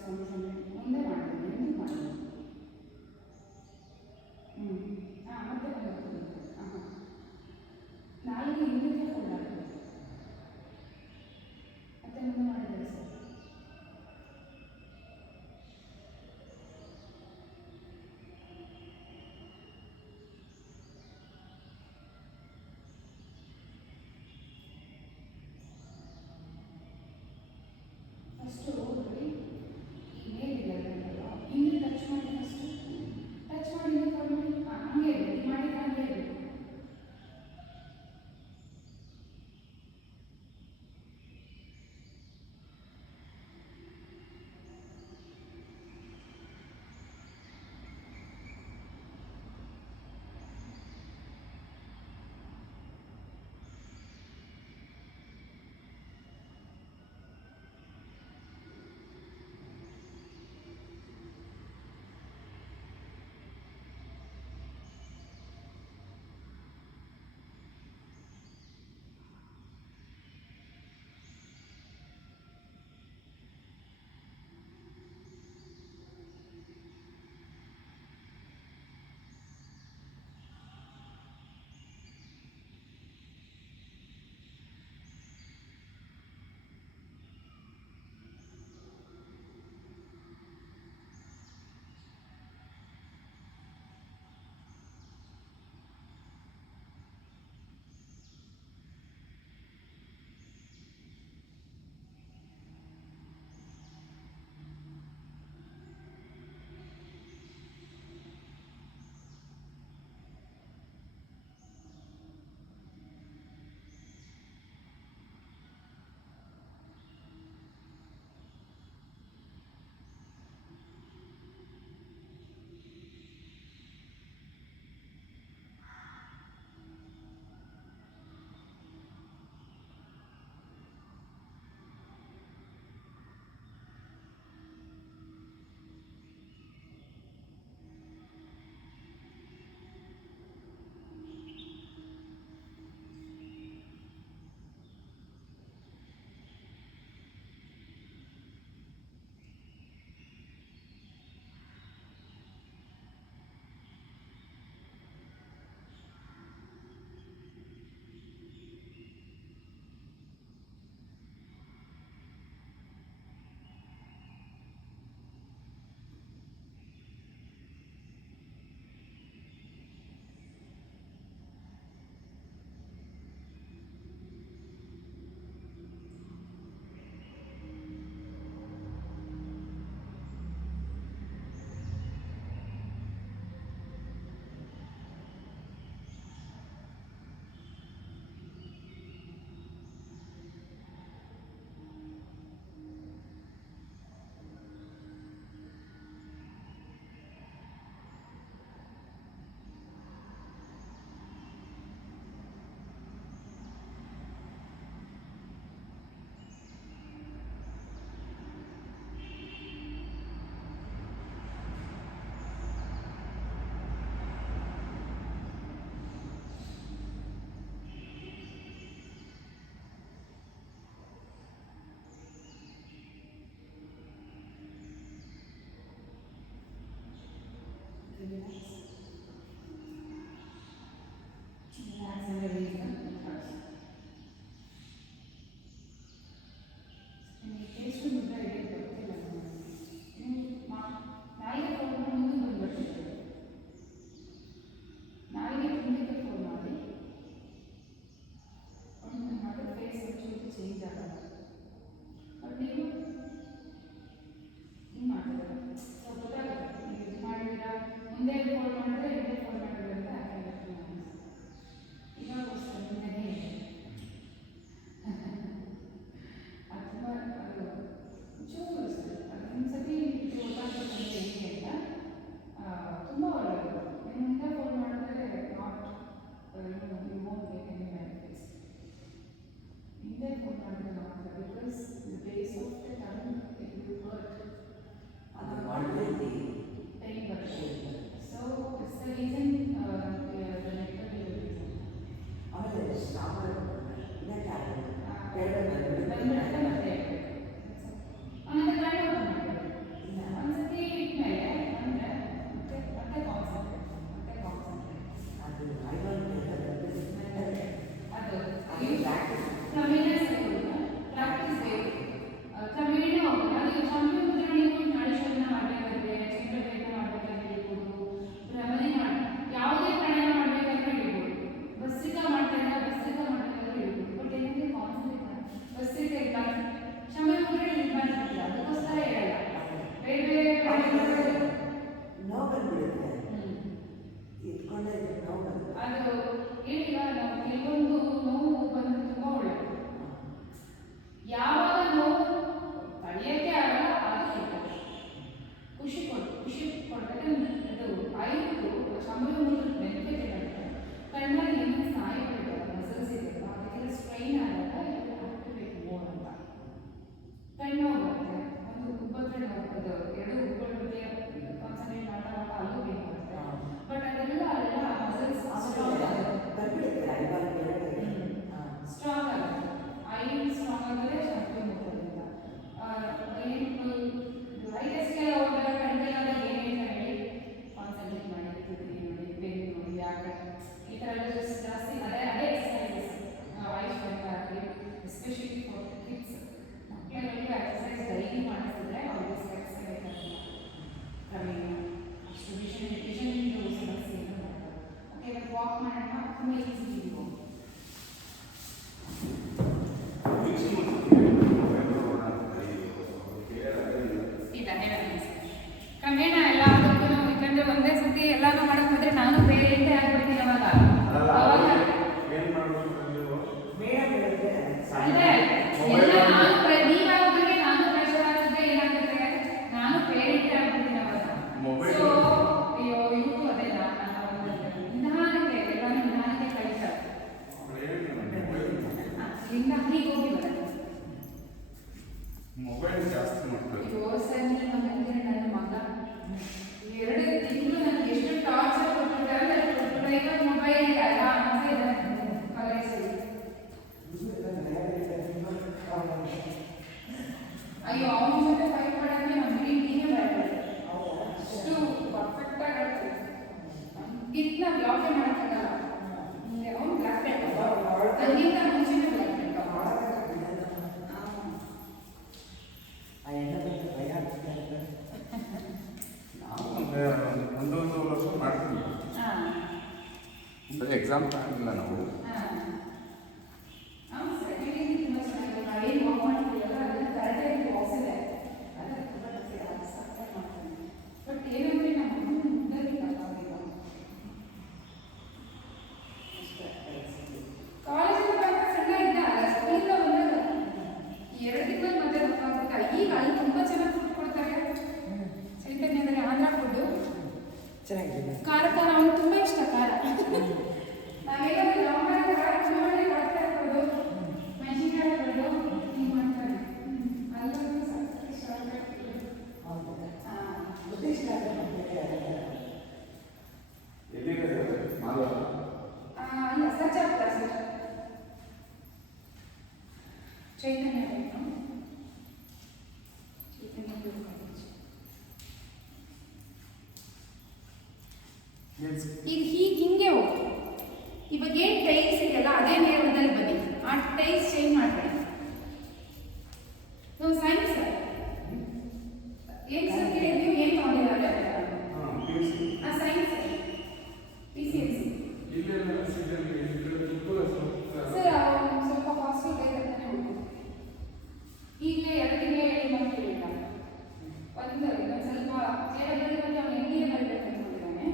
Solution ಮುಂದೆ ಮಾಡ್ತೀನಿ ಎಂದು ಮಾಡ್ತೀನಿ. ಮತ್ತೆ ಬರುತ್ತೆ. ಹಾಂ ನಾಳೆಗೆ ಹಿಂದಕ್ಕೆ ಫೋಲ್ಡ್ ಆಗ್ತದೆ ಮತ್ತೆ ಮುಂದೆ ಮಾಡಿದರೆ ಸರ್. ಫಸ್ಟು ಹೋಗ್ರಿ ಈ ಮೇಲಿದೆ ಅದನ್ನೆಲ್ಲ ಹಿಂದೆ ಟಚ್ ಮಾಡಿ, ಫಸ್ಟು ಟಚ್ ಮಾಡಿ ಹಿಂದೆ ಫೋಲ್ಡ್ ಮಾಡಿ. ಹಂಗೆ ಇರಬೇಕು, ಮಾಡಿದ್ರೆ ಹಂಗೆ ಇರಬೇಕು. ಮನೆಗೆ ಹೋಗಿ ಬರೋದು. ಮೊಬೈಲ್ ಜಾಸ್ತಿ ಮಾಡ್ತಾರೆ. ಅಯ್ಯೋ ಸರ್, ನೀವು ಹಂಗಂತೀರಿ. ನನ್ನ ಮಗ 2 ತಿಂಗಳು ನನಗೆ ಎಷ್ಟು ಟಾರ್ಚರ್ ಕೊಟ್ಟಿದ್ದಾರೆ. ಇವಾಗ ಮೊಬೈಲ್ ಅಲ್ಲ ಅಂತ ಇದೆ ಕಾಲೇಜಲ್ಲಿ. ಅಯ್ಯೋ ಅವನ ಜೊತೆ ಫೈಟ್ ಮಾಡೋಕ್ಕೆ ನಮ್ಮ ಇಡೀ ಟೀಮೇ ಬರ್ತದೆ. ಅಷ್ಟು ಪರ್ಫೆಕ್ಟಾಗಿ ಆಡ್ತೀವಿ. ಇದನ್ನ ಬ್ಲಾಕೇ ಮಾಡೋಕ್ಕಾಗಲ್ಲ. ಅವನು ಬ್ಲಾಕ್ ಬೆಲ್ಟ್, ನನಗಿಂತ ಮುಂಚೆನೇ ಬ್ಲಾಕ್ ಬೆಲ್ಟ್. ನಾವು ಒಂದೊಂದು ವರ್ಷ ಮಾಡ್ತೀವಿ. ಬರೀ ಎಕ್ಸಾಮ್ ಆಗಿಲ್ಲ ನಾವು. ಬಟ್ ಏನಂದ್ರೆ ನಮ್ಮ ಕಾಲೇಜಿನ ಸಣ್ಣ ಇದ್ದ ಅಲ್ಲ, ಸ್ಕೂಲಿಂದ ಬಂದಾಗ 2 ತಿಂಗಳು ಮತ್ತೆ ಗೊತ್ತಾಗ್ಬಿಟ್ಟ. ಈಗ ಅಲ್ಲಿ ತುಂಬಾ ಚೆನ್ನಾಗಿ ಫುಡ್ ಕೊಡ್ತಾರೆ. ಚೈತನ್ಯದಲ್ಲಿ ಆಂಧ್ರ ಫುಡ್ಡು ಚೆನ್ನಾಗಿದೆ. ಖಾರ ಖಾರ, ಅವ್ನಿಗೆ ತುಂಬ ಇಷ್ಟ ಖಾರ. ನಾವೇನಾದ್ರೂ ಲವಂಗ ಖಾರ ಚೂರುಳ್ಳಿ ಕೊಡ್ತಾ ಇರ್ಬೋದು, ಮೆಣಸಿನ್ಕಾಯಿ ಇರ್ಬೋದು, ಹಿಂಗೆ ಮಾಡ್ತಾರೆ. ಅಲ್ಲೂ ಸಕ್ಕರೆ ಇಷ್ಟ ಆಗ್ತದೆ. ಎಲ್ಲಿದೆ ಮಾಧವ? ಅಲ್ಲ ಸಚ್ಚಾಪುರ ಸರ್, ಚೈತನ್ಯ ಚೈತನ್ಯ ಕಾಲೇಜ್. ಈಗ ಹಿಂಗೆ ಹೋಗಿ ಇವಾಗ ಏನು ಟೈಲ್ಸ್ ಇದೆಯಲ್ಲ ಅದೇ ನೇರದಲ್ಲಿ ಬನ್ನಿ. ಆ ಟೈಲ್ಸ್ ಚೇಂಜ್ ಮಾಡಬೇಡಿ. ನಾವು ಸೈನ್ಸ್ ಏನು ಸರ್ ಕೇಳಿದ್ವಿ, ಏನು ತಗೊಂಡಿದ್ದಾರೆ? ಆ ಸೈನ್ಸ್ PCMC ಸರ್. ಅವ್ನು ಸ್ವಲ್ಪ ಹಾಸ್ಟೆಲ್ ಬೇಕಂತಾನೆ ಹೋಗ್ಬೋದು. ಈಗಲೇ 2 ತಿಂಗಳು ಹೇಳಿ ಮಾಡ್ತಿಲ್ಲ. ಇನ್ನೊಂದು ಸ್ವಲ್ಪ ಬೇರೆ ಬಂದು ಅವ್ನು MBA ಬರಬೇಕು ಅಂದ್ಕೊಂಡಿದ್ದಾನೆ,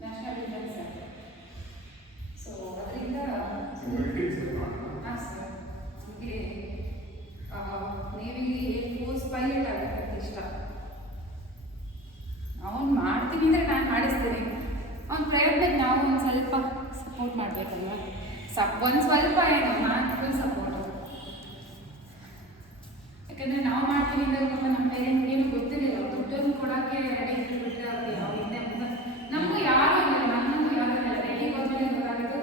ನ್ಯಾಷನಲ್ ಡಿಫೆನ್ಸ್. ಸೊ ಅದರಿಂದ ಹಾಂ ಸರ್, ನನಗೆ ನೇವಿಲಿ ಏರ್ಫೋರ್ಸ್ ಪೈಲಟ್ ಆಗಬೇಕಂತ ಇಷ್ಟ. ಅವನು ಮಾಡ್ತೀನಿ ಅಂದರೆ ನಾನು ಮಾಡಿಸ್ತೀನಿ. ಅವ್ನ ಪ್ರಯತ್ನಕ್ಕೆ ನಾವು ಒಂದು ಸ್ವಲ್ಪ ಸಪೋರ್ಟ್ ಮಾಡಬೇಕಲ್ವ. ಒಂದು ಸ್ವಲ್ಪ ಏನು, ನಾನು ಫುಲ್ ಸಪೋರ್ಟು. ಯಾಕಂದರೆ ನಾವು ಮಾಡ್ತೀವಿ ಅಂದರೆ ಪಾಪ ನಮ್ಮ ಪೇರೆಂಟ್ಗೆ ಏನು ಗೊತ್ತಿರಲಿಲ್ಲ. ದುಡ್ಡನ್ನು ಕೊಡೋಕ್ಕೆ ರೆಡಿ ಇಟ್ಬಿಟ್ರೆ ಅವ್ರಿಗೆ ಯಾವ ಹಿಂದೆ ನಮಗೂ ಯಾರೂ ಇಲ್ಲ, ನನ್ನೂ ಯಾರೂ ಇಲ್ಲ. ರೆಡಿ ಹೋದ್ಮೇಲೆ ಗೊತ್ತಾಗೋದು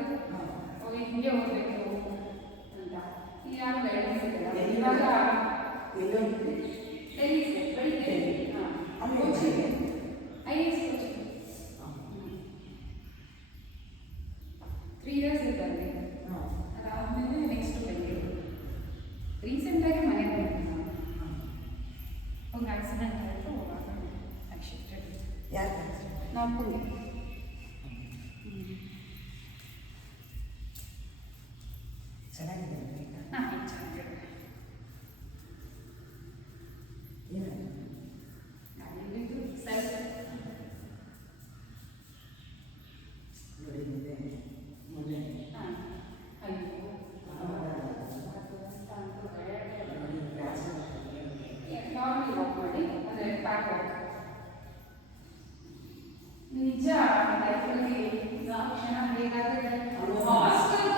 ಅವ್ರು ಹಿಂಗೆ ಹೋಗ್ಬೇಕು ಅಂತ. ಈಗ ಯಾರು ಗೈಡೆನ್ಸ್ ಇಲ್ಲ. ಇವಾಗ ಡೆಲ್ಲಿ ಸರ್, ಬೆಳಿಗ್ಗೆ ಕೋಚಿಂಗ್ IAS ಕೋಚಿಂಗ್ 3 years ಇದ್ದಂತೆ. ಅದಾದಮೇಲೆ ನೆಕ್ಸ್ಟ್ ಬೆಂಗಳೂರು. ರೀಸೆಂಟಾಗಿ ಮನೆಗೆ ಬಂದಿದ್ದೆ. ಒಂದು ಆಕ್ಸಿಡೆಂಟ್ ಆಯಿತು, ಶಿಫ್ಟೆಡ್. ಯಾರು ನಾವು ಪುಣ್ಯ. ಚೆನ್ನಾಗಿದೆ. ಹಾಂ ಚೆನ್ನಾಗಿದೆ. ನಾನಿಲ್ಲಿದ್ದು ಸರ್ ಹಾಂ ಅಯ್ಯೋ ನಾರ್ಮಲ್ ವಾಕ್ ಮಾಡಿ, ಅಂದರೆ ಬ್ಯಾಕ್ ವಾಕ್. ನಿಜ ಲೈಫಲ್ಲಿ ಕ್ಷಣ ಹೇಗಾದರೆ ಹಾಸ್ಟೆಲ್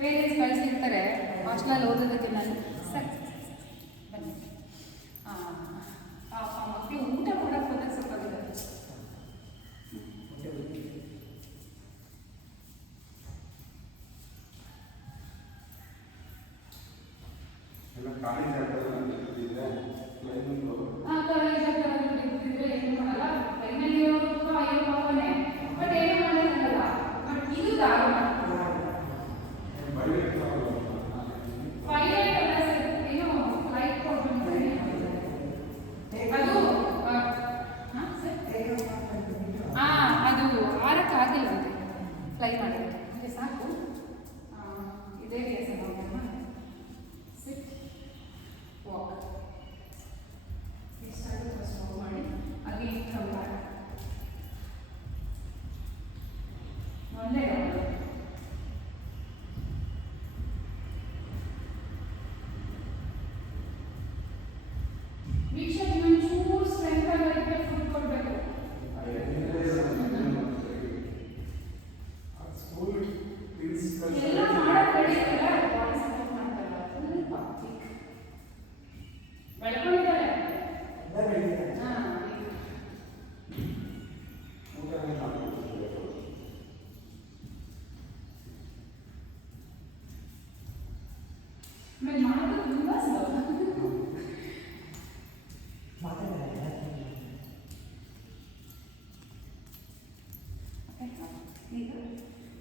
ಪೇರೆಂಟ್ಸ್ ಕಳಿಸಿರ್ತಾರೆ ಹಾಸ್ಟೆಲಲ್ಲಿ ಓದೋದಕ್ಕೆ. ನಾನು ಸರ್ ಬನ್ನಿ. ಮಕ್ಕಳು ಊಟ ಕೊಡೋಕೆ ಹೋದಾಗ ಸ್ವಲ್ಪ ಕಾಲೇಜ್ ಏನು ಮಾಡಲ್ಲ. ಟ್ರೈನಲ್ಲಿ ಹೋಗೋದು ಅಯ್ಯೋ ಪಾಪನೇ, ಬಟ್ ಏನು ಮಾಡೋಕ್ಕಾಗಲ್ಲ. ಬಟ್ ಇದು ದಾರುಣ. ಪೈಲಟ್ ಅಲ್ಲ ಸರ್, ಏನು ಫ್ಲೈಟ್ ಕೊಡ್ತಾರೆ ಅದು. ಹಾಂ ಸರ್, ಅದು ಹಾರಕ್ಕಾಗಿಲ್ಲ ಅಂತೆ ಫ್ಲೈ ಮಾಡೋದು. ಅದೇ ಸಾಕು. ಇದೇ ಕೆಲಸ ಮಾಡೋಣ. ಸಿಟ್ ಆಮೇಲೆ ಮಾಡೋದು ತುಂಬ ಸ್ಲೋ. ಈಗ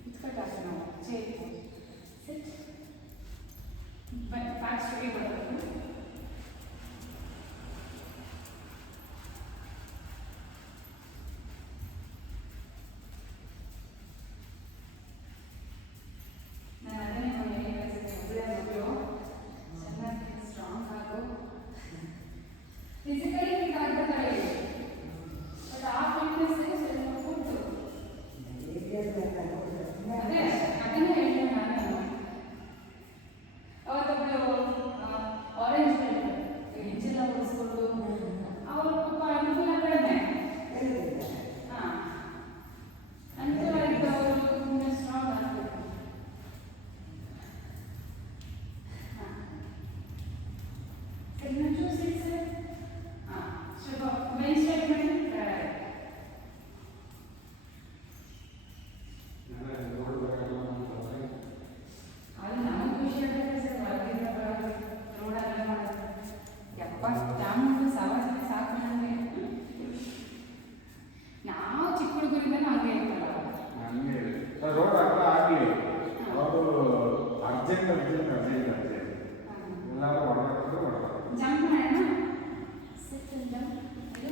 ಇಟ್ಕೊಟ್ಟಾಗ ನಾವು ಚೇರ್ ಸಿಟ್ ಬ್ಯಾಕ್ ಸ್ಟ್ರೇಟ್ ಬರೋದು. ಫಿಸಿಕಲಿ ಫಿಟ್ ಆಗ್ಬೇಕಾದ್ರೆ ಬಟ್ ಆ ಫಿಟ್ನೆಸ್ ಸ್ವಲ್ಪ ಫುಡ್ ಅದೇ ಅದನ್ನೇ ಹೇಳಿದೆ ನಾನು. ಅವತ್ತೊಬ್ಬಳು ಆರೆಂಜ್ ಬೆಲ್ಟ್ ಹೆಂಚೆಲ್ಲ ಉಳಿಸ್ಕೊಂಡು ಅವರು ಪಾಪ ಅನುಕೂಲ ಕಡಿಮೆ. ಹಾಂ, ಅನುಕೂಲ ಇದ್ದವರು ತುಂಬ ಸ್ಟ್ರಾಂಗ್ ಆಗ್ಬೇಕು. ಹಾಂ, ಸಿಗ್ನೇಚರ್ ಸಿಕ್ಸ್. ಹಾಂ, ಸ್ವಲ್ಪ ಮೇನ್ ಸ್ಟೇಟ್ಮೆಂಟ್ ಅದು ನಮಗೆ ಖುಷಿ ಆಗ್ತದೆ ಸರ್. ಹೊರಗಿಂದ ಬರೋದು ರೋಡಲ್ಲಿ ಮಾಡೋದು ಯಪ್ಪ ಚಾಮುಂಡು ಸವಾಸ ಸಾಕು ನನಗೆ. ನಾವು ಚಿಕ್ಕ ಹುಡುಗರಿಂದನೂ ಹಂಗೆ ಇರ್ತಲ್ಲ. ರೋಡ್ ಅಗಲ ಆಗಲಿ, ಅವರು ಅರ್ಜೆಂಟ್ ಎಲ್ಲರೂ ಹೊರಗಡೆ ಜಂಪ್ ಮಾಡೋಣ. ಸಿಟ್ ಜಂಪ್ ಇದು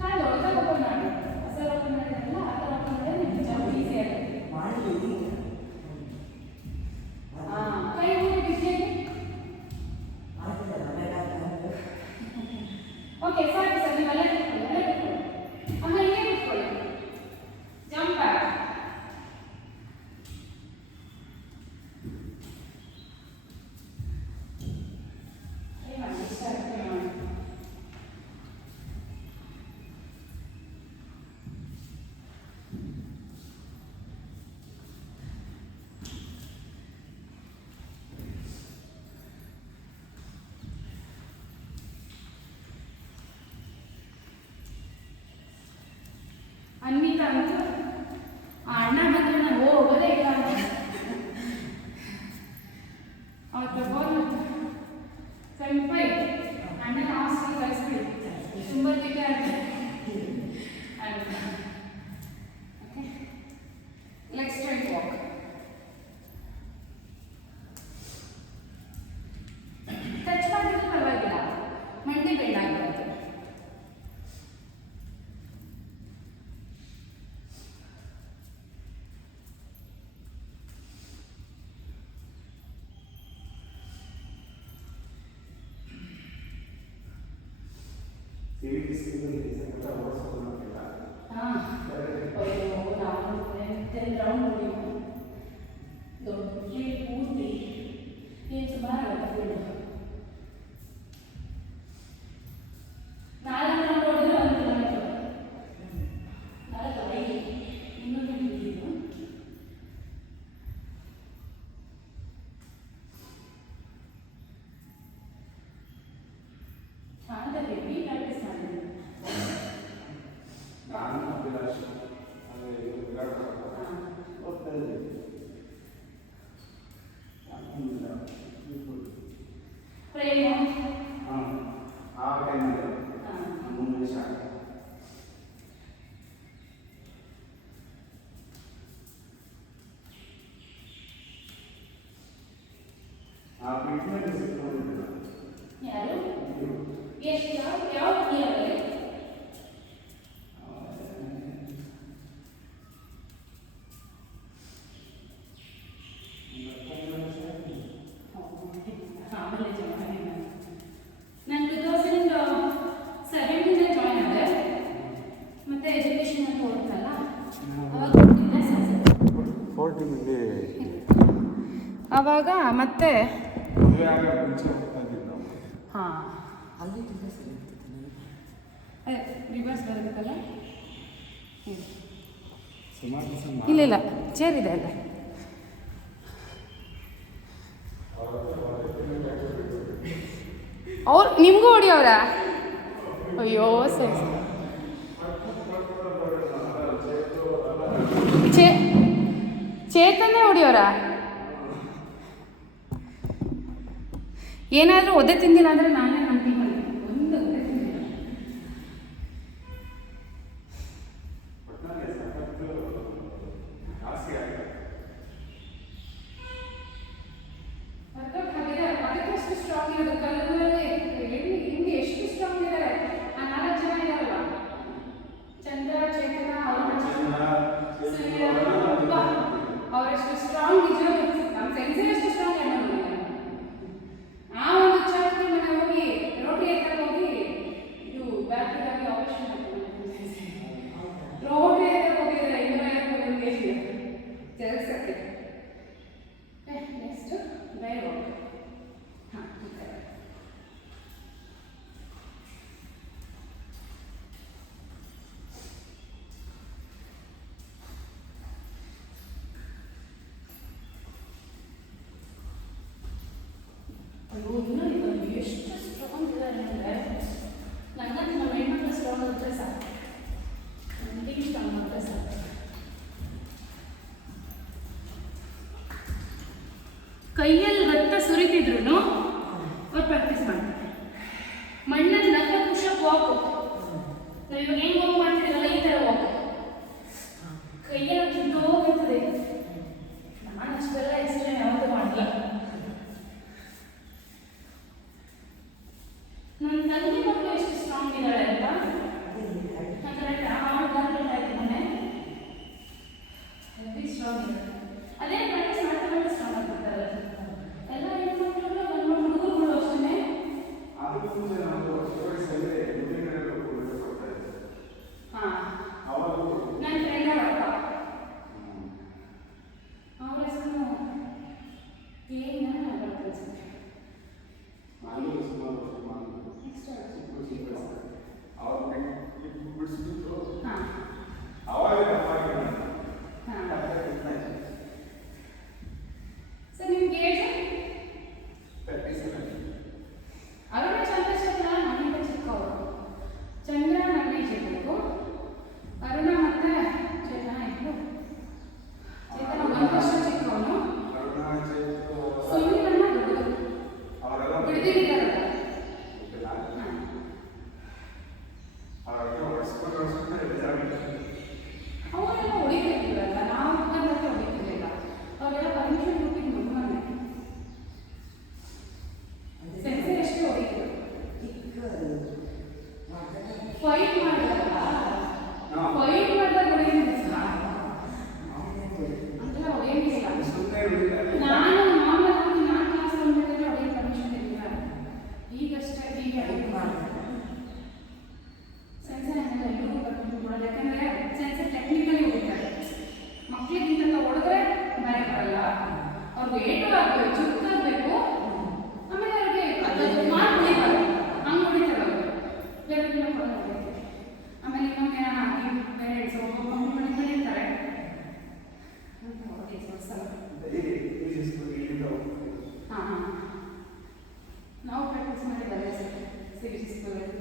ಕಾಲು ಒಳಗೆ ಓಪನ್ ಮಾಡಿ. ಸರ್ ಓಪನ್ ಮಾಡಿದ್ರಲ್ಲ ಆ ಥರ ಓಪನ್ ಮಾಡಿದ್ರೆ ನಿಮ್ಗೆ ಜಂಪ್ ಈಸಿ ಆಗುತ್ತೆ. ಹಾಂ, ಕೈ ಮುಗಿ ಬಿಸಿಯಾಗಿ. ಓಕೆ ಸಾಕು ಸರ್, ನೀವು ಅಲ್ಲೇ ಬಿಟ್ಕೊಳ್ಳಿ, ಅಲ್ಲೇ ಬಿಟ್ಕೊಳ್ಳಿ. ಅಮ್ಮ ಇಲ್ಲೇ ಬಿಟ್ಕೊಳ್ಳಿ. Jump back. ಮಾಡಿ ಇಷ್ಟ ಆಗುತ್ತೆ ಮಾಡಿ. ಅನ್ವಿತಾ ಅಂತೂ ಆ ಅಣ್ಣ ಬಂದ್ರೆ ನಾನು ಹೋಗೋದೇ ಇಲ್ಲ ಅಂತ ಅವತ್ತು ಬೋಲ್ ಸ್ವಲ್ಪ ಅಣ್ಣನ ಹಾಸ್ಟೆಲ್ ಕಳಿಸ್ಬಿಡಿ, ತುಂಬ ದಿಕ್ಕ okay. Leg straight walk. Touch ಮಾಡಿದ್ರು ಪರವಾಗಿಲ್ಲ, ಮಂಡಿ ಬೆಂಡ್ ಆಗ್ಬಾರ್ದು. ಹಾಂ, ನಾವು 10 ರೌಂಡ್ ಹೊಡಿಯೋದು ದೊಡ್ಡ ಪೂರ್ತಿ ಏನು ಸುಮಾರು ಆಗುತ್ತೆ. 4 ರೌಂಡ್ ಹೊಡೆದ್ರೆ 1 ಕಿಲೋಮೀಟರ್, 4 5 ಇನ್ನೊಂದು ಹಿಡಿದಿದ್ದು. ಶಾಂತತೆ ಪ್ರಾಕ್ಟೀಸ್ ಮಾಡಿದ್ದೀನಿ. ಪ್ರೇಮ ಯಾರು ಎಷ್ಟು ಯಾವ ಇಯರಲ್ಲಿ ಆಮೇಲೆ ಜಾಯ್ನ್ ಆಗಿದೆ. ನಾನು 2017 ಜಾಯ್ನ್ ಆದೆ. ಮತ್ತೆ ಎಜುಕೇಷನ್ ಅಂತ ಹೋಗ್ತಲ್ಲ ಅವಾಗ ಮತ್ತೆ ಹಾಂ ರಿವರ್ಸ್ ಬರಬೇಕಲ್ಲ. ಸುಮಾರು ದಿವಸ ಇಲ್ಲ ಇಲ್ಲ ಚೇರ್ ಇದೆ ಅಲ್ಲ. ಅವ್ರು ನಿಮಗೂ ಹೊಡಿಯವ್ರ? ಅಯ್ಯೋ ಸರಿ ಚೇತನೇ ಹೊಡಿಯೋರ? ಏನಾದರೂ ಒದೆ ತಿಂದಿಲ್ಲ ಅಂದರೆ ನಾನೇ ನಂಬಿ ಬಂದೆ. ಒಂದು ಒದೆ ತಿಂದಿಲ್ಲ. ಅದಕ್ಕೆ ಎಷ್ಟು ಸ್ಟ್ರಾಂಗ್ ಇರೋದು ಕಲ್ಲಲ್ಲಿ ಹಿಂಗೆ ಎಷ್ಟು ಸ್ಟ್ರಾಂಗ್ ಇದ್ದಾರೆ. ಆ 4 ಜನ ಇದಾರಲ್ಲ, ಚಂದ್ರ, ಚೇತನ, ಅವರೆಷ್ಟು ಸ್ಟ್ರಾಂಗ್ ನಿಜವಾಗ್ಲೂ ನಮ್ಮ ಸೆನ್ಸರ್ ಎಷ್ಟು ಸ್ಟ್ರಾಂಗ್ ಅನ್ನೋದು. ಆ ಒಂದು ಚಾಕಿ ಮನೆ ಹೋಗಿ ರೋಟಿ ಎತ್ತಕ್ಕೆ ಹೋಗಿ ಇದು ಬ್ಯಾಟ್ರಿಗಾಗಿ ಆಪರೇಷನ್ ರೋಟಿ ಎತ್ತಕ್ಕೆ ಹೋಗಿದ್ರೆ 250 kg ಜಲಸಕ್ಕೆ. ನೆಕ್ಸ್ಟ್ ಬೇರೆ ಹೋಗಿ ಹಾಂ ಅಯ್ಯೋ ಇನ್ನೂ ಇದು ಎಷ್ಟು ಸ್ಟ್ರಾಂಗ್ ಇದ್ದಾರೆ ಅಂದರೆ ನನಗಂತೂ ನಮ್ಮ ಹೆಣ್ಮಕ್ಳು ಸ್ಟ್ರಾಂಗ್ ಆದರೆ ಸಾಕು. ನನಗೆ ಸ್ಟ್ರಾಂಗ್ ಆದರೆ ಸಾಕು. ಕೈಯಲ್ಲಿ ರಕ್ತ ಸುರಿತಿದ್ರು ಅವ್ರು ಪ್ರಾಕ್ಟೀಸ್ ಮಾಡ್ತಾರೆ. ಮಣ್ಣಲ್ಲಿ ನಕ್ಕ ಪುಷಪ್ ವಾಕು. ನಾವು ಇವಾಗ ಹೆಂಗೆ ವಾಕ್ ಮಾಡ್ತಿದ್ದೀವಲ್ಲ ಈ ಥರ ವಾಕ್. ಕೈಯಲ್ಲಿ ಕಿತ್ತೋಗ್ತದೆ. ನಾನು ಅಷ್ಟೆಲ್ಲ ಎಕ್ಸ್ಟ್ರಾ ಯಾವುದು ಮಾಡಲ್ಲ. ನನ್ನ ತಂಗಿ ಮಕ್ಕಳು ಎಷ್ಟು ಸ್ಟ್ರಾಂಗ್ ಇದ್ದಾಳೆ ಅಂತ ಕರೆಕ್ಟ್ ಆಯ್ತು ಮೊನ್ನೆ. ಹೆವಿ ಸ್ಟ್ರಾಂಗ್ ಇದೆ. ಅದೇ ಪ್ರಾಕ್ಟೀಸ್ ಮಾಡ್ತಾ ಮಾಡ್ತಾ ಸ್ಟ್ರಾಂಗ್ ಆಗ್ಬಿಡ್ತಾರೆ ಎಲ್ಲ ಹೆಣ್ಮಕ್ಳು. ನನ್ನ ಹುಡುಗರುಗಳು ಅಷ್ಟೇ. ಹಾಂ ನನ್ನ ಫ್ರೆಂಡ್ ಅಪ್ಪ ಅವ್ರ ಹೆಸರು ಏನು ಅನ್ಸುತ್ತೆ. ಸರ್ ನಿಮ್ಗೆ ಏಜ್? ಅರುಣ ಚಂದ್ರಶೇಖರ ನಮ್ಮಿಂದ ಚಿಕ್ಕವರು. ಚಂದ್ರ ನನ್ನ ಏಜ್ ಇರಬೇಕು. ಅರುಣ ಮತ್ತೆ ಚೇತನ ಇತ್ತು. ಚೇತನ 1 ವರ್ಷ ಚಿಕ್ಕವನು. ಸುನಿಲನ್ನ ದೊಡ್ಡದು. ಬಿಡ್ದಿದ್ದಾರಲ್ಲ. ಅವರೆಲ್ಲ ಹೊಡಿತಿರ್ಲಿಲ್ಲ. ನಾವು ಬಂದಾಗ ಹೊಡಿತಿರ್ಲಿಲ್ಲ. ಅವೆಲ್ಲ ಪರ್ಮಿಷನ್ ಕೊಟ್ಟಿದ್ದು ನಮ್ಮನ್ನೇ. ಸೆನ್ಸರ್ ಎಷ್ಟು ಹೊಡಿತಿದ್ರು. ಫೈಟ್ ಮಾಡಿದಾರಲ್ಲ, ಫೈಟ್ ಮಾಡಿದಾಗ ಹೊಡಿತಿದ್ದೆ ಸರ್. ಅಂತೆಲ್ಲ ಹೊಡೆಯಂಗಿಲ್ಲ. ನಾನು ನಾರ್ಮಲ್ ಆಗಿ ನಾನು ಕ್ಲಾಸ್ ಬಂದಿದ್ದರೆ ಹೊಡೆಯೋ ಪರ್ಮಿಷನ್ ಇರಲಿಲ್ಲ. ಈಗಷ್ಟೇ ಈಗ ಸೆನ್ಸರ್ ಏನೆಲ್ಲ ಎಲ್ಲರೂ ಬರ್ಕೊಂಡು ಮಾಡೋದು. ಯಾಕಂದರೆ ಸೆನ್ಸರ್ ಟೆಕ್ನಿಕಲಿ ಹೊಡಿತಾರೆ. ಮಕ್ಕಳಿಗಿಂತ ಹೊಡೆದ್ರೆ ಬೇರೆ ಬರಲ್ಲ. ಅವ್ರಿಗೆ ಏಟು ಆಗಬೇಕು, ಚುಕ್ಕಾಗಬೇಕು. ಆಮೇಲೆ ಅವ್ರಿಗೆ ಅದು ಮಾಡಿ ಹೊಡಿಬಾರ್ದು. ಹಂಗೆ ಹೊಡಿತಾರೆ ಅವರು. ಬೇರೆ ಹೊಡೆಯುತ್ತೆ. ಆಮೇಲೆ ಇನ್ನೊಮ್ಮೆ ಹಾಕಿ ಪೇರೆಂಟ್ಸ್ ಹೊಡಿತಾರೆ. ಹಾಂ ಹಾಂ ನಾವು ಪ್ರಾಕ್ಟೀಸ್ ಮಾಡಿದ್ದಾರೆ ಸರ್ ಸಿವಿಲ್ ಸ್ಕೂಲಲ್ಲಿ.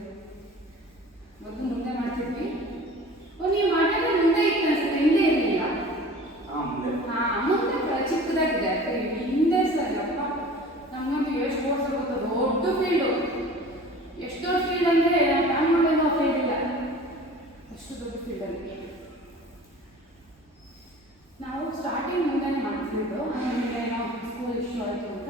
ಮೊದಲು ಮುಂದೆ ಮಾಡ್ತಿದ್ವಿ. ನೀವು ಮಾಡಿದ್ರೆ ಮುಂದೆ ಇತ್ತು ಅನ್ಸುತ್ತೆ, ಹಿಂದೆ ಇರಲಿಲ್ಲ. ಹಾಂ ಮುಂದೆ ಚಿಕ್ಕದಾಗಿದೆ. ಹಿಂದೆ ಸರ್ ಅಪ್ಪ ನಮಗಂತೂ ಎಷ್ಟು ಓಡಿಸ ಗೊತ್ತದು. ದೊಡ್ಡ ಫೀಲ್ಡು. ಎಷ್ಟು ದೊಡ್ಡ ಫೀಲ್ಡ್ ಅಂದರೆ ಪ್ಲಾನ್ ಮಾಡೋದು ಆ ಫೀಲ್ಡ್ ಇಲ್ಲ. ಅಷ್ಟು ದೊಡ್ಡ ಫೀಲ್ಡಲ್ಲಿ ನಾವು ಸ್ಟಾರ್ಟಿಂಗ್ ಮುಂದೆನೇ ಮಾಡ್ತಿದ್ದು. ಆಮೇಲೆ ನಾವು ಸ್ಕೂಲ್ ಇಶ್ಯೂ ಆಯಿತು ಅಂತ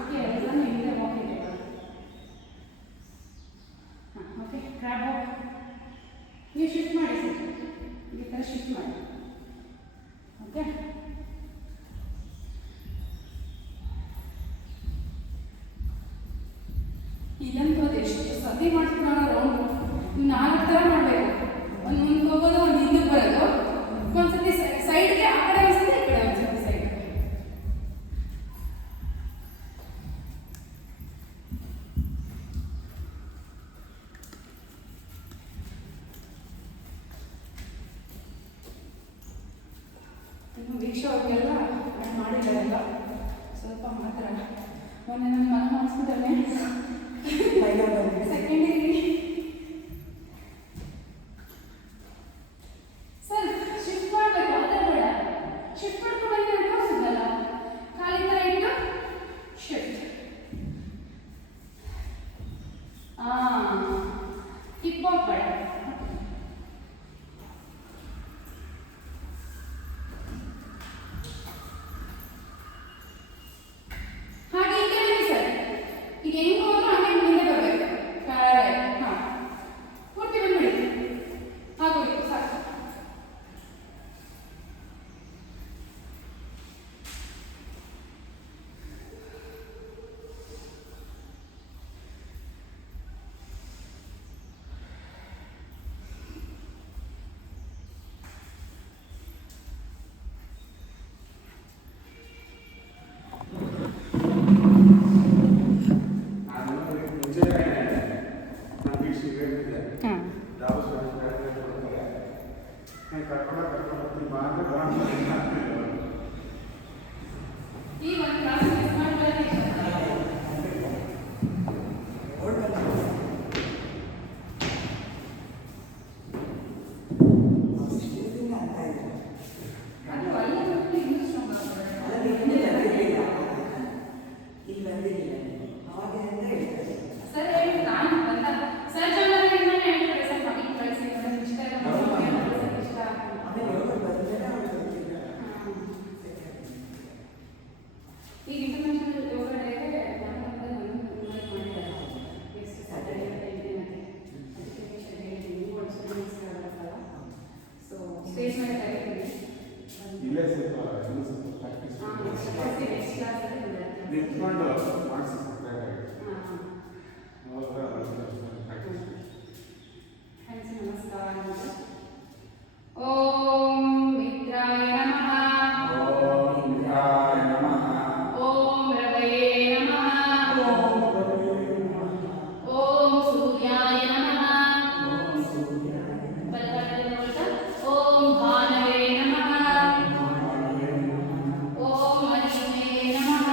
ಓಕೆ ಎಲ್ಲನೂ ಹಿಂದೆ ಹೋಗಿದ್ದೆ. ಹಾಂ ಓಕೆ ಕ್ರ್ಯಾಬ್ ವಾಕ್ ನೀವು ಶಿಫ್ಟ್ ಮಾಡಿ ಸರ್. ಈ ಥರ ಶಿಫ್ಟ್ ಮಾಡಿ. ಓಕೆ ಇಲ್ಲಂತೂ ಅದು ಎಷ್ಟು ಸತಿ ಮಾಡ್ಕೊಂಡು ರೌಂಡು 4 ಥರ ಮಾಡಬೇಕು. ಒಂದು ಮುಂದೆ ಹೋಗೋದು, ಒಂದು ಹಿಂದಕ್ಕೆ ಬರೋದು, ಒಂದ್ಸತಿ ಸೈಡ್ಗೆ ಆ ಕಡೆ ಒಂದ್ಸತಿ ಈ ಕಡೆ ಒಂದ್ಸತಿ ಸೈಡ್. ಇನ್ನು ವೀಕ್ಷ ಅವ್ರಿಗೆಲ್ಲ ಮಾಡಿದ್ದಾರಲ್ಲ ಸ್ವಲ್ಪ ಮಾತ್ರ ಮೊನ್ನೆ ನನ್ನ ಮನ ಮಾಡಿಸ್ಬಿಟ್ಟೆ ಸೆಕೆಂಡ್ ಸರ್ ಶಿಫ್ಟ್ ಮಾಡಬೇಕು ಅದೇ ಬೇಡ ಶಿಫ್ಟ್ ಮಾಡ್ಕೊಂಡು ತೋರಿಸಿದ್ನಲ್ಲ ಖಾಲಿ ಥರ ಇಟ್ಟು ಶಿಫ್ಟ್ ಹಿಪ್ ಹಾಪ್ ಬೇಡ ಹಾಗೆ ಈ ಕಡೆ ಸರ್ ಈಗ ಹೆಂಗೆ ಹೋದ್ರು ಹಂಗೆ ಮುಂದೆ ಬರಬೇಕು ಹಾಂ ಪೂರ್ತಿ ಬಂದ್ಬಿಡಿ ಹಾಕೋಬೇಕು ಸಾಕು ನಾನು ಮುಂಚೆ ನಮಗೆ ಸಿಗಲಿದೆ ಹಾಂ ಯಾವ ಕರ್ಕೊಂಡು ಮಾತ್ರ ಈ ಒಂದು ಕ್ಲಾಸ್ ಮಿಸ್ ಮಾಡಬಾರ್ದು ಅದು ಅಲ್ಲ ಬಿಟ್ಟು ಇನ್ನೂ ಸ್ಟ್ರಾಂಗ್ ಸರ್ ಹೇಳಿ ನಾನು ಬಂದ ಸರ್ ಚೆನ್ನಾಗಿ ಹೇಳ್ತಾರೆ ಸರ್ ಮಗಿಗೆ ಕಳಿಸಿ ಇಷ್ಟ ಇಲ್ಲ ಇಷ್ಟ ಈಗ ಇಂಟರ್ನ್ಯಾಷನಲ್ ಯೋಗ ಡೇಗೆ ನಾನು ಮಾಡಿದ್ದಾರೆ ಎಷ್ಟು ಸ್ಯಾಟರ್ಡೇ ಅದಕ್ಕೆ ನೀವು ಆಗಲ್ಲ ಸೊ ಸ್ಟೇಜ್ ಮೇಲೆ ಕರೀತೀನಿ ಇಲ್ಲೇ ಸ್ವಲ್ಪ ಪ್ರಾಕ್ಟೀಸ್ ನೆಕ್ಸ್ಟ್ ಕ್ಲಾಸಲ್ಲಿ ನಿಂತ್ಕೊಂಡು ಮಾಡಿಸಿ ಫ್ರೆಂಡ್ಸ್ ನಮಸ್ಕಾರ ಓಂ ಮಿತ್ರಾಯ ನಮಃ ಓಂ ಇಂದ್ರಾಯ ನಮಃ ಓಂ ರವಯೇ ನಮಃ ಓಂ ಸೂರ್ಯಾಯ ನಮಃ ಬಲಗಡೆಯಿಂದ ನೋಡ್ತಾ ಓಂ ಭಾನವೇ ನಮಃ ಓಂ ಅಗ್ನಿಯೇ ನಮಃ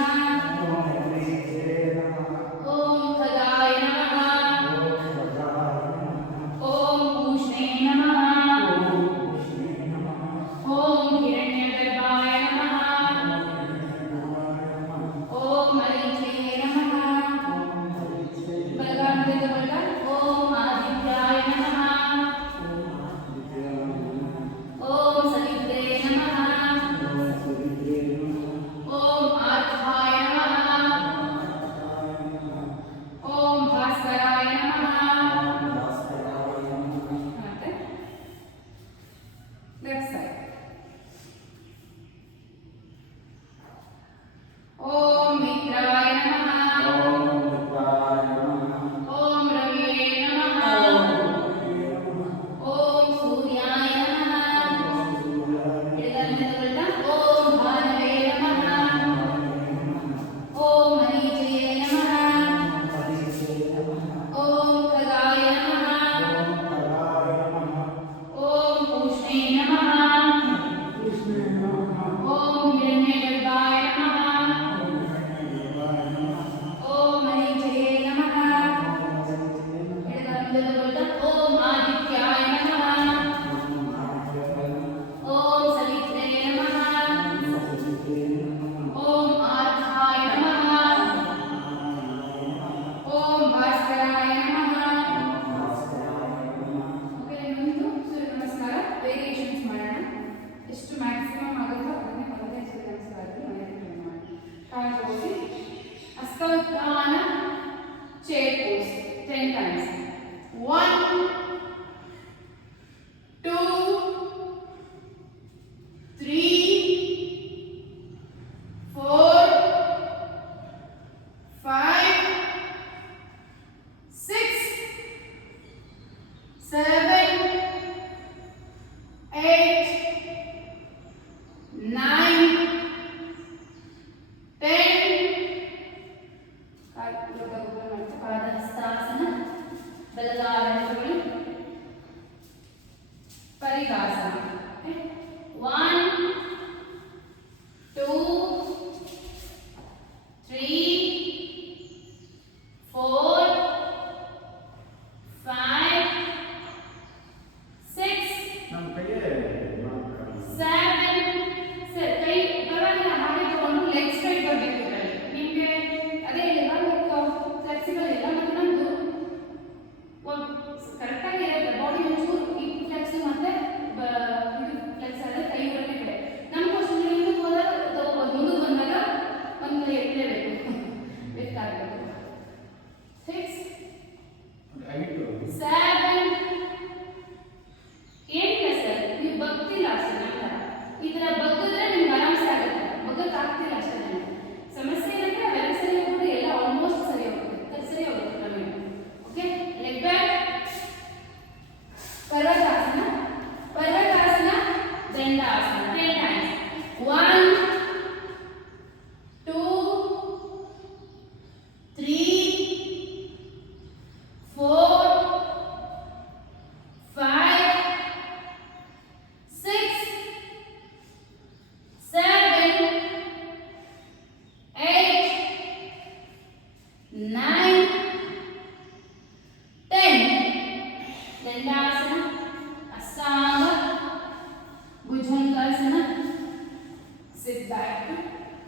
Sit back.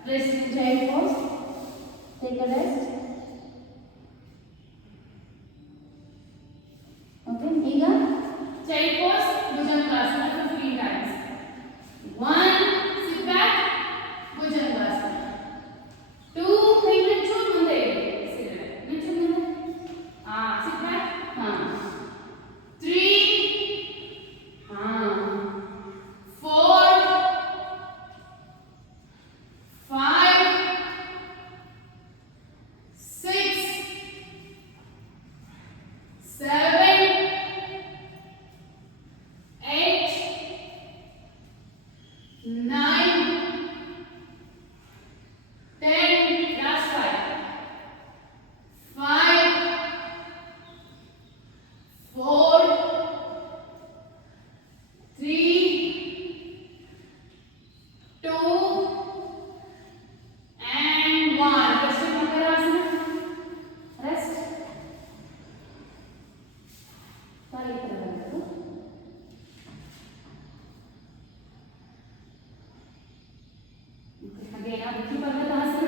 Rest in child pose. Take a rest. Okay, ಈಗ child pose bhujangasana 15 times. 1, sit back, bhujangasana. 2, ಕೈ ಮುಂಚೂರು ಮುಂದೆ ಇಡಿ. ಮುಂಚೂರು ಮುಂದೆ. sit back. 3, 4, 5, 6, 7, 8, 9, 10, last 5, 5, 4, 3, 2, and 1. Rest in Makarasana. Rest. ಕಾಲಿ ತರಬೇಕು. ಹಾಗೆ ವಿಧಿ ಪರ್ವತಾಸನ.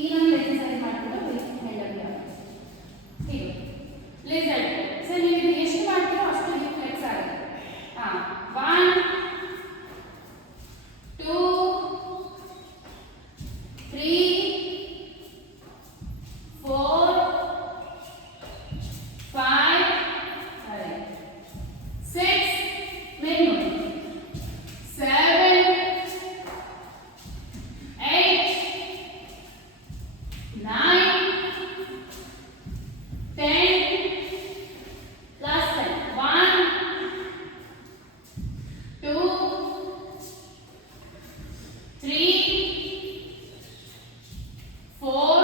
ಈಗ ನಾನು ಎಕ್ಸರ್ಸೈಸ್ ಮಾಡ್ಕೊಂಡು ಹೆಂಡಲ್ಲಿ ಹೀಗೆ ಲೇಸರ್. ಸರ್ ನೀವು ಇದು ಎಷ್ಟು ಮಾಡ್ತೀರೋ ಅಷ್ಟು ಇದು ಫ್ಲೆಕ್ಸ್ ಆಗುತ್ತೆ. 1, 2, 3, 4, 5, 6, menu, 7, 8, 9, 10, last time. 1, 2, 3, 4,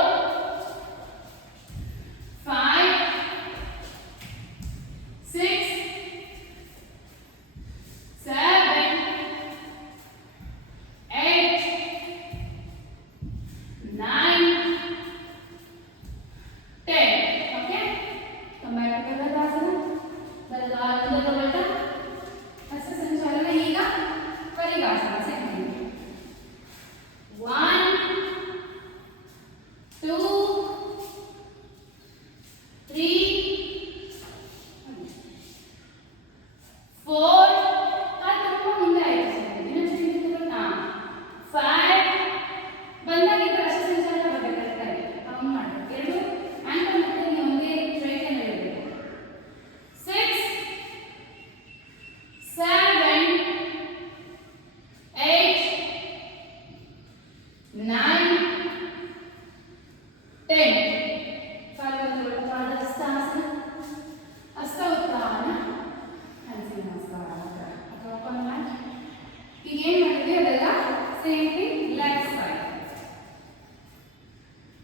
5, 6, 7, 8, 9, 10. Okay? Come back to Purvadasana. ಬಲಗಾಲದ ಹಸ್ತ ಸಂಚಾಲನ. ಈಗ ಪರಿಗಾಸನ ಸೆಕೆಂಡ್. 1, 2, 3, 4, ತುಂಬ ಮುಂದೆ ಆಯಿತು. ಇನ್ನೊಂದು ಚಿಂತೆ 5 ಬಂದಾಗ ಈ ಥರ ಹಸ್ತ ಸಂಚಾಲನ ಬರಬೇಕು ಕರೆಕ್ಟಾಗಿ. ಕೌಂಟ್ ಮಾಡಬೇಕು. 2 ಆ್ಯಂಕಲ್ ಮತ್ತೆ ನೀವು ಒಂದೇ ಸ್ಟ್ರೈಟಲ್ಲಿ ಇರಬೇಕು. 6, 7, 8, 9, 10. ಕಾಲುಗಳ ಪಾದಹಸ್ತಾಸನ, ಹಸ್ತ ಉತ್ಥಾನ, ಹಲಸಿನ ನಮಸ್ಕಾರ ಅಥವಾ ಓಪನ್ ಮ್ಯಾಟ್. ಈಗ ಏನು ಮಾಡಿದ್ವಿ ಅದೆಲ್ಲ same thing left side.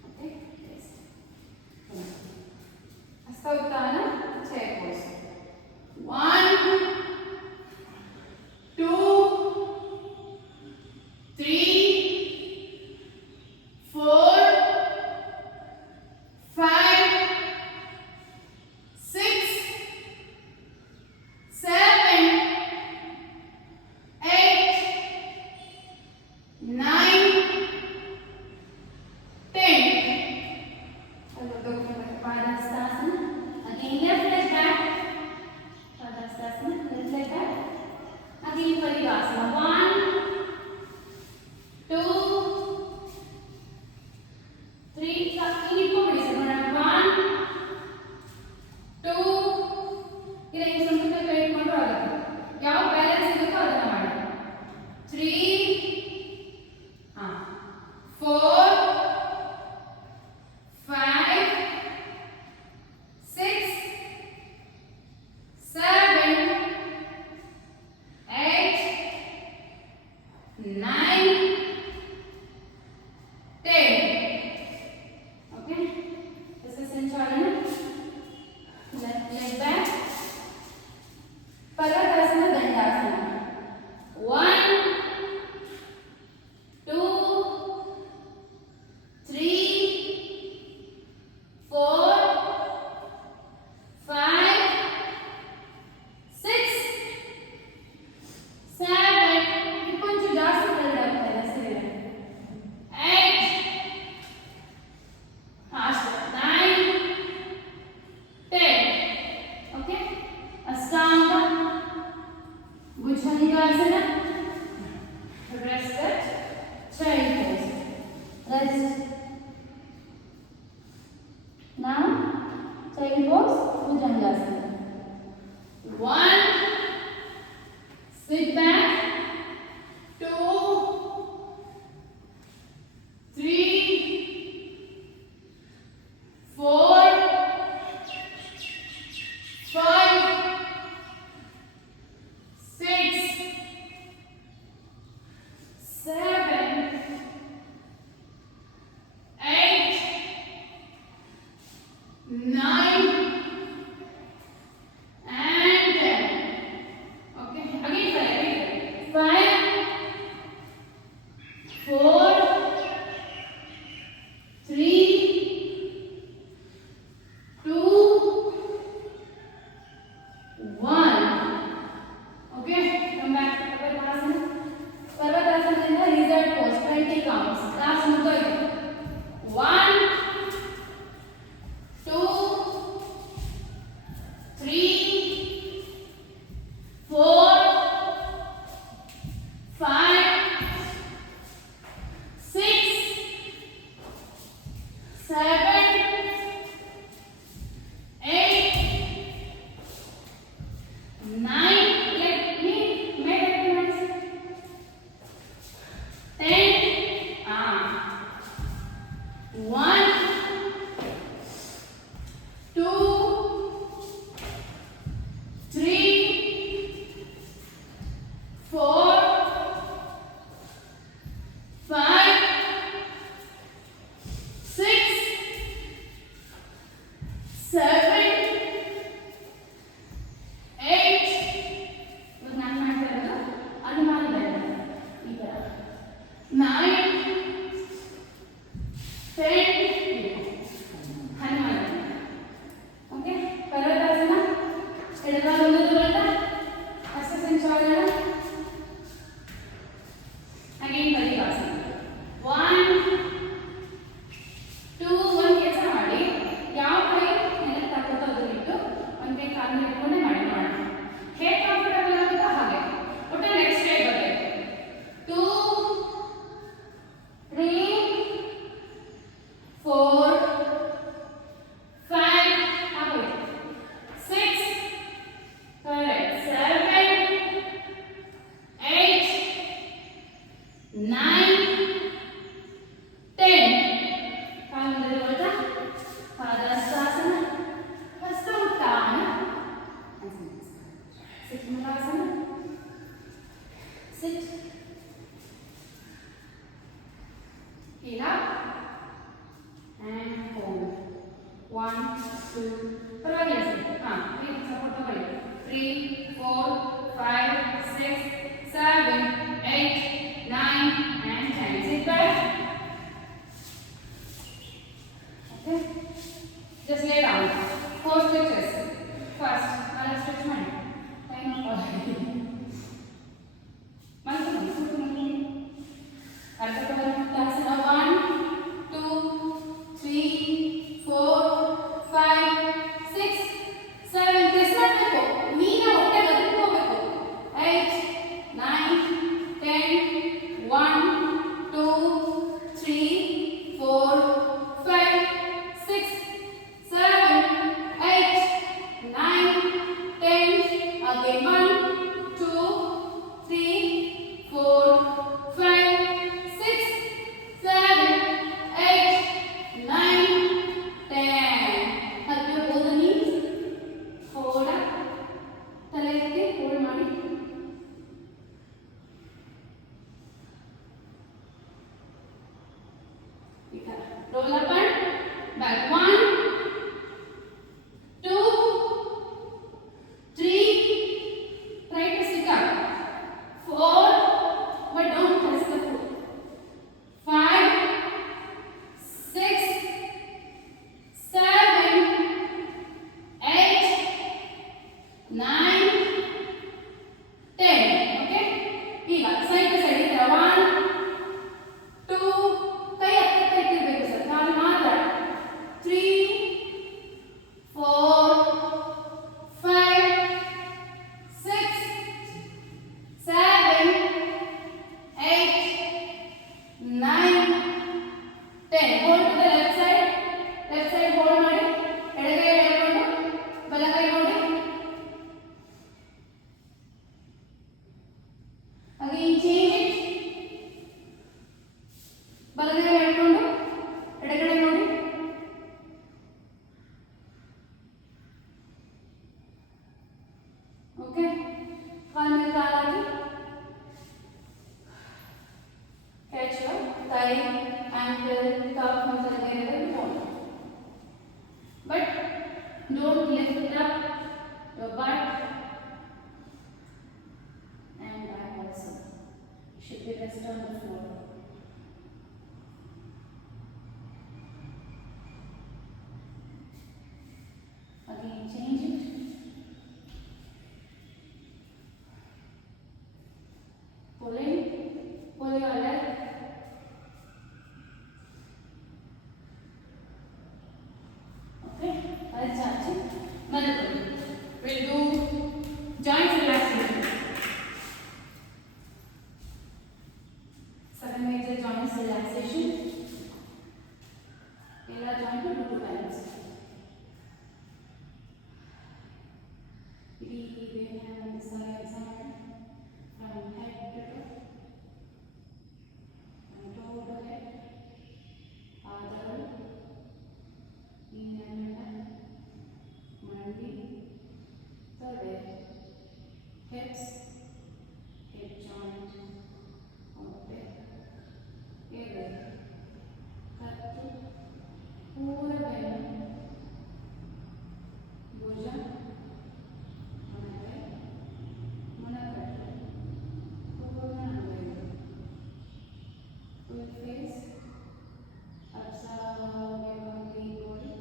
Okay, ಹಸ್ತ ಉತ್ಥಾನ, chair pose. 1, 2, 3, 4, 5, 6, 7, 8, 9, 10. Padahastasana. Again left leg back. Padahastasana. Left leg back. Again Parigasana. 1, 2, 3. ಇಟ್ಕೊಂಡ್ಬಿಡಿ sir ನೋಡೋಣ. 1, 2. ಇಲ್ಲ ಈಗ ಸ್ವಲ್ಪ ಕೈ ಇಟ್ಕೊಂಡ್ರು ಆಗುತ್ತೆ. ಯಾವ ಬ್ಯಾಲೆನ್ಸ್ ಇರುತ್ತೋ ಅದನ್ನ ಮಾಡಿ. 3, 4, 5, 6, 7, 8, 9, 10. Okay? This is Sanchalana. Left leg back. Purvadasana, Dandasana. 1, 2, 3, 4, 5, 6, 7. ಕೊಂಚ ಜಾಸ್ತಿ 7, 8, 9, and 10. Okay, again 5, 4, 3, 2, 1. Okay, come back to Parvatasana. Parvatasana is lizard pose, 20 counts. Last mudda 1, 2, 3, 4, 5, 6, 7, 8, 9. Let me make it nice. 10. 1, 2, 3, 4, 5, 6, 7, 8. ಇವಾಗ ನಾನು ಮಾಡ್ತಾ ಇರೋದು ಅನುಮಾನ ಬೇಡ ಈ ಥರ 9, 10 ಹನುಮಾನ. ಓಕೆ, ಪರ್ವತಾಸನ ಎಡಗಾಲು ಮುಂದುವರೆದ ಹಸ್ತಸಂಚಾಲನ. ಅಗೇನ್ ಬಲಿಗಾಸನ 1, 2. ಒಂದು ಕೆಲಸ ಮಾಡಿ, ಯಾವ ಕೈ ನೆಲಕ್ಕೆ ತಗೊಳ್ತಾ ಅದು ಬಿಟ್ಟು ಒಂದು ಕೈ ಕಾಲು ಇಟ್ಕೊಂಡೆ ಮಾಡಿ ನೋಡೋಣ. ಹೇಗೆ ಕಂಫರ್ಟಬಲ್ ಆಗುತ್ತೋ ಹಾಗೆ. ಒಟ್ಟು ನೆಕ್ಸ್ಟ್ ಕೈ ಬರಬೇಕು. 2, 3, 4, 5, ಆಗೋಯ್ತು. 6, correct. 7, 8, 9, 10. ಕಾಲು ಮುಂದೆ ತಗೊಳ್ತಾ ಪಾದಹಸ್ತಾಸನ, ಹಸ್ತ ಉತ್ಥಾನ, ಸಿಂಹಾಸನ. Sit. Heel up and hold. 1, 2. ಪರವಾಗಿಲ್ಲ ಸರ್. ನೀವು ಸಪೋರ್ಟ್ ತಗೊಳ್ಳಿ. 3, 4, 5, 6, 7, 8, 9, and 10. Sit back. Okay. Just lay down. 4 stretches. First, stretch ಮಾಡಿ. Time up already. ಮಲ್ಕೊಂಡು ಅರ್ಧ cover ಮುಕ್ತಾಸನ. 1, ankle, calf muscle wherever you want. But don't lift up your butt and back also. Should be rest on the floor. Again, change it. Pull in, pull your leg. Okay, let's start it. We'll do joint relaxation. 7 major joints relaxation. Ella joint to 2 times. Deep inhale on the side, from head to toe. From toe to head. Other. Inhale. Mandi. Third. Hips. Hip joint. Okay. Here. Cut. पूरा बैठ भुजा full face, observe your complete body.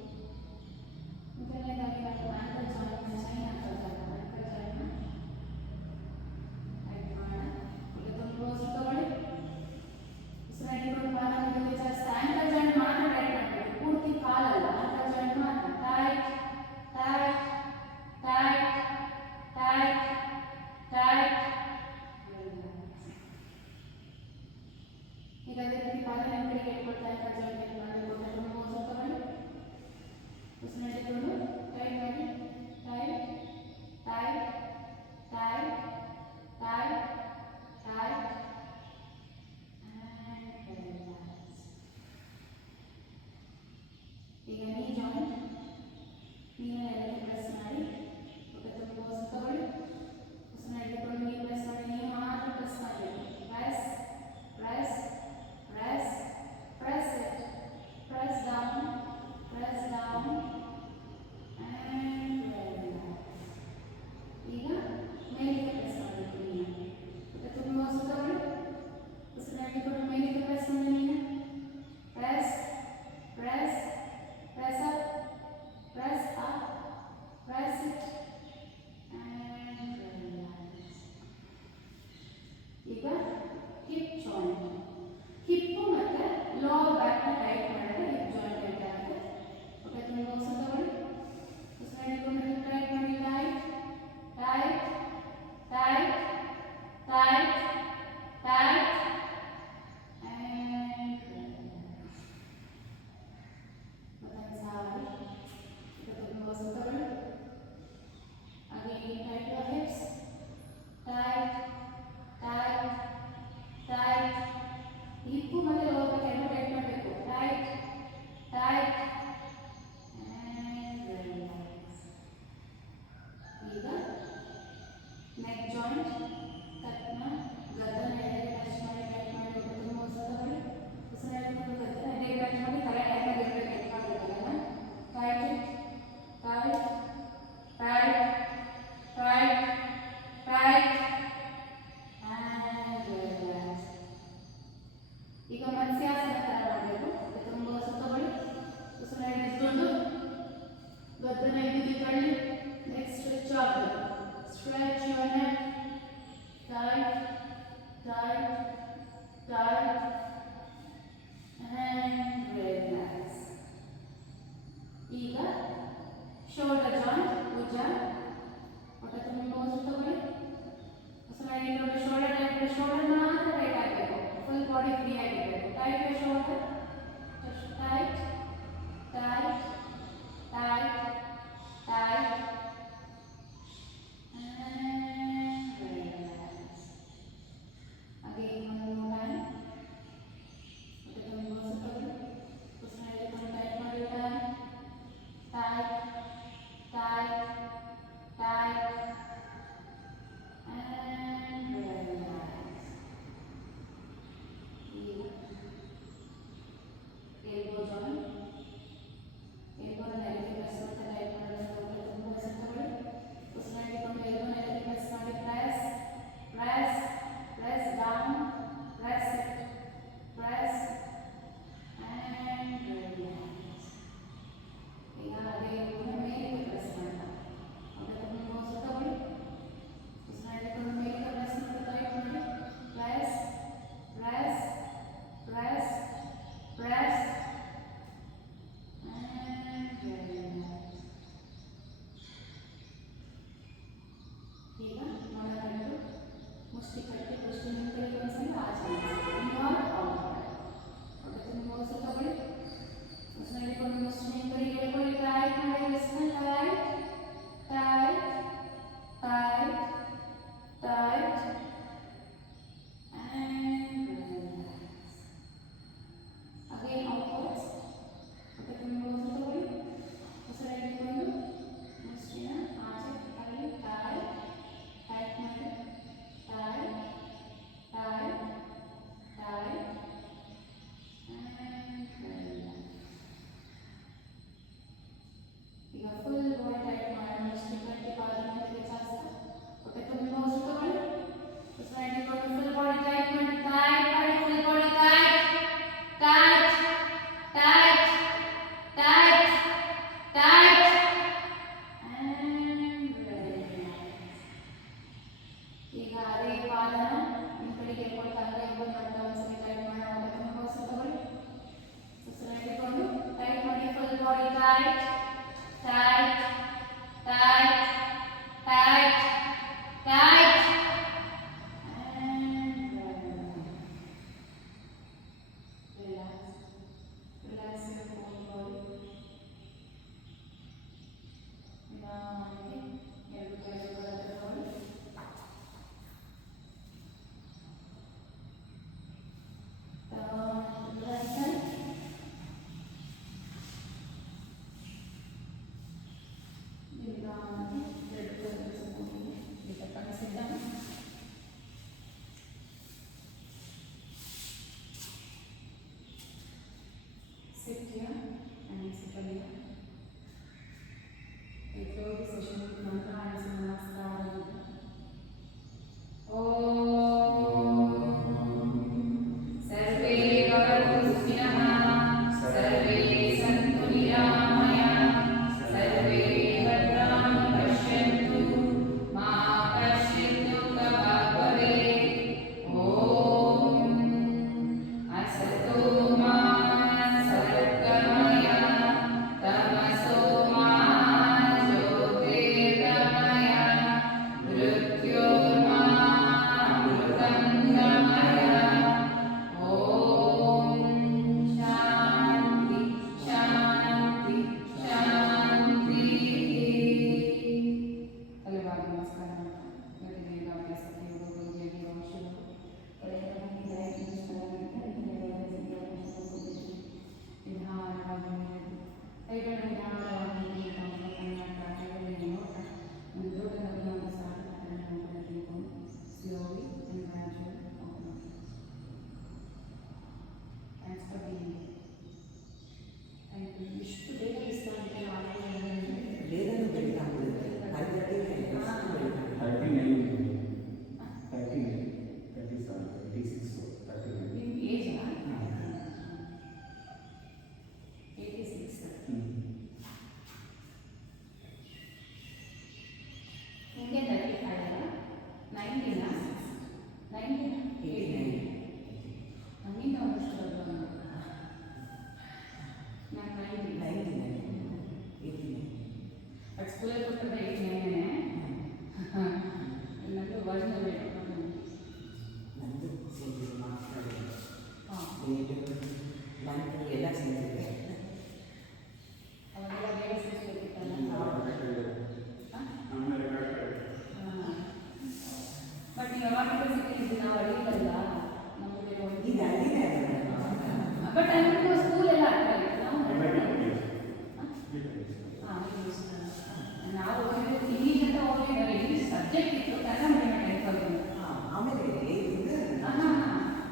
Mujhe lagi ankle joint में चाहिए ankle joint में right माना ये तो close तो बड़े इस राइट को माना मुझे जैसे ankle joint माना right माना पूर्ति काला ankle joint माना tight tight tight tight tight ಈಗ ಅದೇ ರೀತಿ ಪಾದನ ಕಡೆಗೆ ಇಟ್ಕೊಳ್ತಾ ankle joint ಮಾಡಬೇಕು ಅಂತ ತುಂಬ ತಗೊಳ್ಳಿ उसने इट्ಕೊಂಡು ಟೈಟ್ ಮಾಡಿ tight tight tight tight tight and relax. ಈಗ ನೀ ಜಾಯಿಂಟ್ ನೀನು ಎಲ್ಲಿಗೆ ಪ್ರೆಸ್ ಮಾಡಿ ಮತ್ತೆ ತುಂಬ ತಗೊಳ್ಳಿ उसने ಇಟ್ಕೊಂಡು ನೀ ಪ್ರೆಸ್ ಮಾಡಿ ನೀವು ಮಾತ್ರ ಪ್ರೆಸ್ ಮಾಡಬೇಕು press press press, press it, press down, and relax. ಈಗ ಮೇಲಿಗೆ ಪ್ರೆಸ್ ಮಾಡಬೇಕು ನೀನು ಮತ್ತೆ ತುಂಬ ಸುತ್ತವಳು ಉಸಿರಾಡಿ ಕೊಟ್ಟು ಮೇಲಿಗೆ ಪ್ರೆಸ್ ಮಾಡಿ ನೀನು press, press, press up, press it, and relax. ಈಗ hip joint. ಹಿಪ್ ಮತ್ತೆ ಲೋವರ್ ಬ್ಯಾಕ್ ನ ಟೈಟ್ ಮಾಡಿದ್ರೆ ಹಿಪ್ ಜಾಯಿಂಟ್ ಟೈಟ್ ಆಗುತ್ತೆ. ಓಕೆ ತುಂಬ ಹೊಸ ತಗೊಳ್ಳಿ ಉಸಿರಾಡಿ ಕೊಂಡು ಟೈಟ್ ಮಾಡಿ tight tight tight tight tight and ಮತ್ತೆ ಸಾರಿ ಇದು ತುಂಬ ಹೊಸ ತಗೊಳ್ಳಿ again tight your hips tight tight tight ಹಿಪ್ಪು ಮತ್ತೆ ಲೋವರ್ ಬ್ಯಾಕ್ ಎರಡು ಟೈಟ್ ಮಾಡಬೇಕು ಟೈಟ್ ಟೈಟ್ and relax. ಈಗ ನೆಕ್ ಜಾಯಿಂಟ್ ಕಟ್ನ ಗದ್ದನ ಎಡೆಗೆ ಟಚ್ ಮಾಡಿ ಟೈಟ್ ಮಾಡಿ ತುಂಬ ಹೊಸ ತಗೊಳ್ಳಿ ಉಸಿರಾಡಿಕೊಂಡು ಗದ್ದನ ಎಡೆಗೆ ಟಚ್ ಮಾಡಿ ತಲೆ ಟೈಟ್ ಆಗಿರಬೇಕು ಟೈಟ್ ಮಾಡಬೇಕಲ್ಲ tight tight tight tight tight and relax. ಈಗ ಮತ್ಸ್ಯಾಸನ ತರ ಮಾಡಬೇಕು ತುಂಬ ಹೊಸ ತಗೊಳ್ಳಿ ಉಸಿರಾಡಿ ಇಟ್ಕೊಂಡು ಗದ್ದನ ಎದ್ದು ತಗೊಳ್ಳಿ ನೆಕ್ಸ್ಟ್ ಸ್ಟ್ರೆಚ್ ಆಗಬೇಕು stretch your neck tight tight tight and relax. ಈಗ ಶೋಲ್ಡರ್ ಜಾಯಿಂಟ್ ಭುಜ ಹೊಟ್ಟೆ ತುಂಬ ಹೊಸ ತಗೊಳ್ಳಿ ಉಸಿರಾಡಿ ಇಟ್ಕೊಂಡು ಶೋಲ್ಡರ್ ಟೈಟ್ ಶೋಲ್ಡರ್ ಮಾತ್ರ ಟೈಟ್ ಆಗಬೇಕು full body free ಆಗಿರಬೇಕು tight your shoulder tight tight tight tight and relax. Again one more time ಮತ್ತೆ ತುಂಬ ಹೊಸ ತಗೊಳ್ಳಿ ಉಸಿರಾಡಿ ಇಟ್ಕೊಂಡು ಟೈಟ್ ಮಾಡಿ tight tight tight and relax. tight, tight, tight, tight, tight. And relax. Relax your whole body. ನಿಧಾನವಾಗಿ ಎರಡು ಕೈಗಳ ತಗೊಳ್ಳಿ. Sit here and sit here. We close the session with mantra and some namaskar. Om Sarve Bhavantu Sukhinaha, Sarve Santu Niramaya, Sarve Bhadrani Pashyantu, Ma Kashchit Dukkham Bhavet. Om Asato Ma Satgamaya, Tamaso Ma Jyotirgamaya, Mrityorma Amritangamaya. Om Shanti Shanti Shanti. ತಲೆಬಾಗಿ ನಮಸ್ಕಾರ ಗತಿದೇವ ಅಭ್ಯಾಸಕ್ಕೆ ಯೋಗಗಳಿಗೆ ವಂಶಗಳು ಕೈಗಳ ನಿಧಾನವಾಗಿ ನೋಟ ಒಂದು ದೊಡ್ಡ ನದಿಯನ್ನು ಸಾಕು slowly and gradually open up. Thanks for being here. Thank you. ಇಷ್ಟು ಬೇಗ ವಿಸ್ತಾರಕ್ಕೆ ಬೇಗನೆ ಬೆಳಗಾಗ್ಬಿಡುತ್ತೆ 5:30 ಬೆಳಗಾಗ್ಬಿಡುತ್ತೆ. 39, 37, 36, 39. ನಿಮ್ಮ ಏಜಾ 86. ನಿಮಗೆ 35 90 ನಮ್ಮಿಂದ ಒಂದಷ್ಟು ದೊಡ್ಡವನು. ನಾನು 90 ಬಟ್ ಸ್ಕೂಲಲ್ಲಿ ಕೊಟ್ಟರೆ 89 ನಂದು ವರ್ಣ ಬೇಕು. ನಂದು ಸೇರಿಸಿ ಮಾತಾಡಿದೆ ಹಾಂ ನಂತರ ಎಲ್ಲ ಸೇರಿದೆ. ಅವಾಗೆಲ್ಲ ಬೇಗ ಸೇರಿಸ್ಬೇಕಿತ್ತಲ್ಲ. ಬಟ್ ನೀವು ಯಾವಾಗ ಸಿಕ್ಕಿದ್ದು ನಾವು ಅಡಿಗಲ್ಲ ನಮಗೆ ಈಗ ಅಲ್ಲಿದೆ ಬಟ್ ನಮಗೂ ಸ್ಕೂಲ್ ಎಲ್ಲ ಆಗ್ತಾ ಇತ್ತು ನಾವು ನಾವು ಓದಿದ್ದು ಇಂಗ್ಲೀಷ್ ಅಂತ ಓದಿದ್ದಾರೆ. ಇಂಗ್ಲೀಷ್ ಸಬ್ಜೆಕ್ಟ್ ಇತ್ತು, ಕನ್ನಡ ಮೀಡಿಯಂ ಟೈಪ್. ಆಮೇಲೆ ಇದು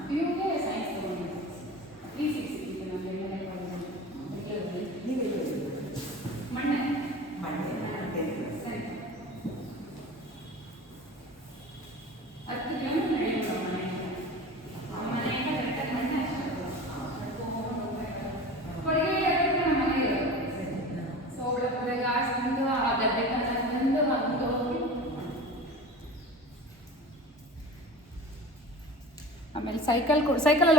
ಪಿಯುಗೆ ಸೈನ್ಸ್ ತೊಗೊಂಡಿದ್ದು 360 ಇತ್ತು ನಮಗೆ ಬೆಂಗಳೂರಲ್ಲಿ. ನೀವೆಲ್ಲ ಮಣ್ಣೆ ಮಂಡ್ಯ ಸರಿ 10 ಕಿಲೋಮೀಟರ್ ನಡೆಯೋದು ಮನೆಯಿಂದ ಕರೆಕ್ಟಾಗಿ ಮಣ್ಣೆ ಕೊಡುಗೆ ನಮ್ಮ ಮನೆ ಇರೋದು. ಸೋಬಳಪುರ ಗಾಸ್ ಬಂದು ಆ ಗದ್ದೆ ಕಸ ಬಂದು ಹಂಗೆ ಹೋಗಿ ಆಮೇಲೆ ಸೈಕಲ್ ಸೈಕಲಲ್ಲಿ